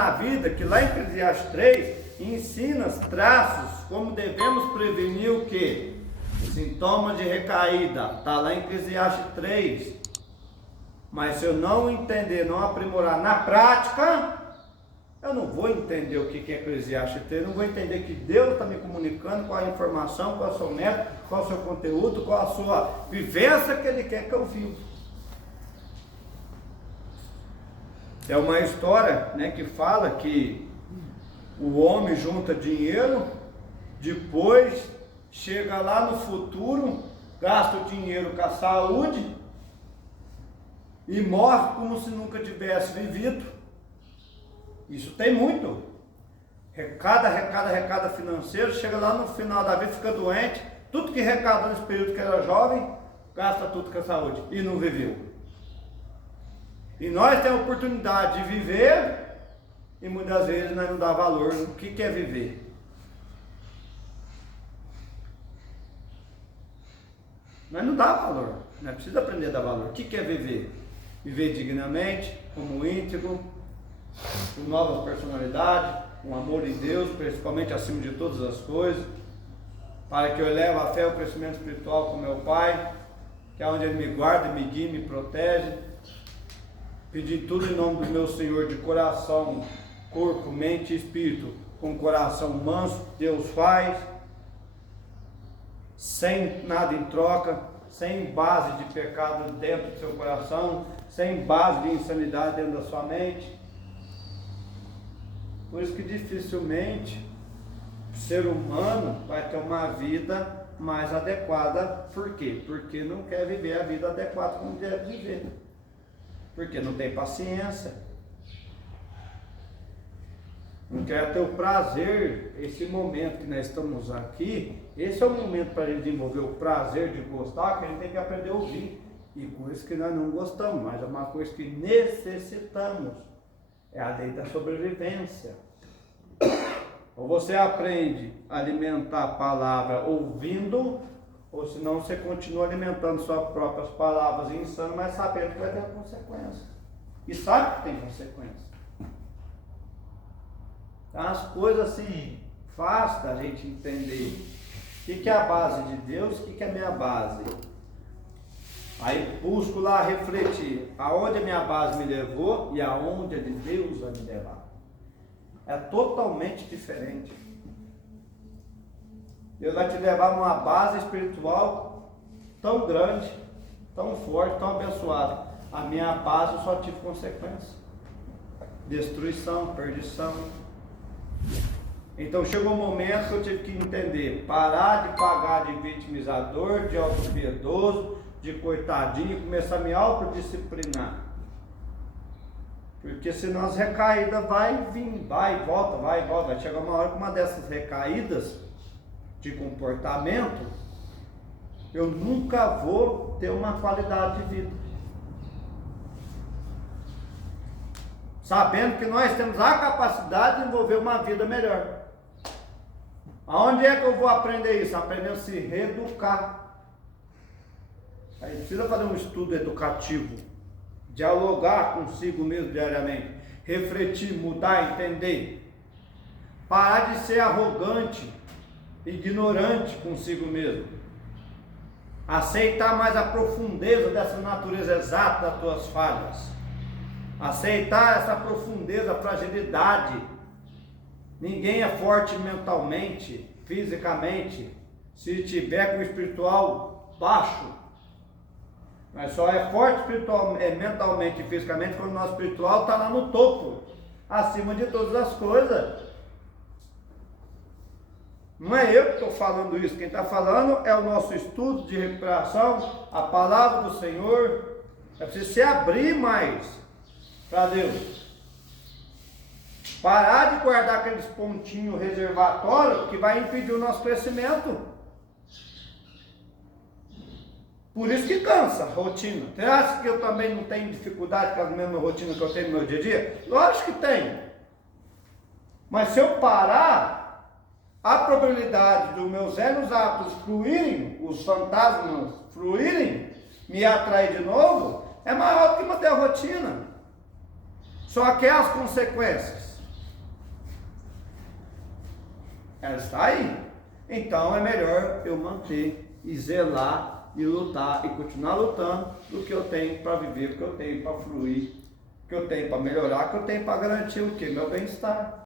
na vida que lá em Eclesiastes 3 ensina traços como devemos prevenir o quê? Sintomas de recaída, está lá em Eclesiastes 3. Mas se eu não entender, não aprimorar na prática, eu não vou entender o que é Eclesiastes 3, não vou entender que Deus está me comunicando, qual a informação, qual é o seu método, qual é o seu conteúdo, qual a sua vivência que Ele quer que eu viva. É uma história, né, que fala que o homem junta dinheiro, depois chega lá no futuro, gasta o dinheiro com a saúde e morre como se nunca tivesse vivido. Isso tem muito. Recada financeiro, chega lá no final da vida, fica doente, tudo que recadou nesse período que era jovem, gasta tudo com a saúde e não viveu. E nós temos a oportunidade de viver e muitas vezes nós não dá valor no que é viver. Nós não dá valor, nós precisamos aprender a dar valor. O que é viver? Viver dignamente, como íntegro, com novas personalidades, com amor em Deus, principalmente acima de todas as coisas, para que eu leve a fé e o crescimento espiritual com meu Pai, que é onde Ele me guarda, me guia, me protege. Pedir tudo em nome do meu Senhor, de coração, corpo, mente e espírito, com coração manso, Deus faz, sem nada em troca, sem base de pecado dentro do seu coração, sem base de insanidade dentro da sua mente. Por isso que dificilmente o ser humano vai ter uma vida mais adequada. Por quê? Porque não quer viver a vida adequada como deve viver. Porque não tem paciência. Não quer ter o prazer, esse momento que nós estamos aqui, esse é o momento para a gente desenvolver o prazer de gostar, que a gente tem que aprender a ouvir. E coisas que nós não gostamos, mas é uma coisa que necessitamos. É a lei da sobrevivência. Ou você aprende a alimentar a palavra ouvindo, ou senão você continua alimentando suas próprias palavras insano, mas sabendo que vai ter consequência. E sabe que tem consequência. Então, as coisas assim, fácil da gente entender. O que é a base de Deus, o que é a minha base? Aí busco lá refletir aonde a minha base me levou e aonde a de Deus vai me levar. É totalmente diferente. Deus vai te levar numa base espiritual tão grande, tão forte, tão abençoada. A minha base eu só tive consequência. Destruição, perdição. Então chegou um momento que eu tive que entender, parar de pagar de vitimizador, de autopiedoso, de coitadinho, e começar a me autodisciplinar. Porque senão as recaídas vai vir, vai e volta. Vai chegar uma hora que uma dessas recaídas de comportamento, eu nunca vou ter uma qualidade de vida. Sabendo que nós temos a capacidade de desenvolver uma vida melhor. Aonde é que eu vou aprender isso? Aprender a se reeducar. A gente precisa fazer um estudo educativo, dialogar consigo mesmo diariamente, refletir, mudar, entender, parar de ser arrogante, ignorante consigo mesmo, aceitar mais a profundeza dessa natureza exata das tuas falhas, aceitar essa profundeza, fragilidade. Ninguém é forte mentalmente, fisicamente, se tiver com o espiritual baixo. Mas só é forte mentalmente e fisicamente quando o nosso espiritual está lá no topo, acima de todas as coisas. Não é eu que estou falando isso, quem está falando é o nosso estudo de recuperação, a palavra do Senhor. É preciso se abrir mais para Deus. Parar de guardar aqueles pontinhos reservatórios que vai impedir o nosso crescimento. Por isso que cansa a rotina. Você acha que eu também não tenho dificuldade com a mesma rotina que eu tenho no meu dia a dia? Lógico que tenho. Mas se eu parar, a probabilidade dos meus velhos hábitos fluírem, os fantasmas fluírem, me atrair de novo, é maior do que manter a rotina. Só que as consequências. Ela está aí. Então é melhor eu manter e zelar e lutar e continuar lutando do que eu tenho para viver, o que eu tenho para fluir, o que eu tenho para melhorar, o que eu tenho para garantir o quê? Meu bem-estar.